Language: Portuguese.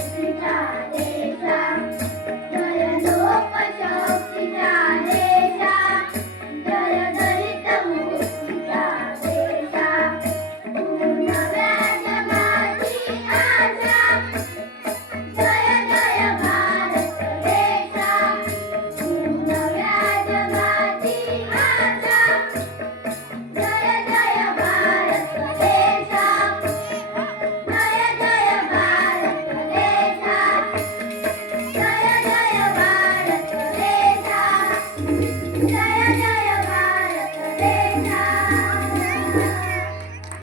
Obrigada.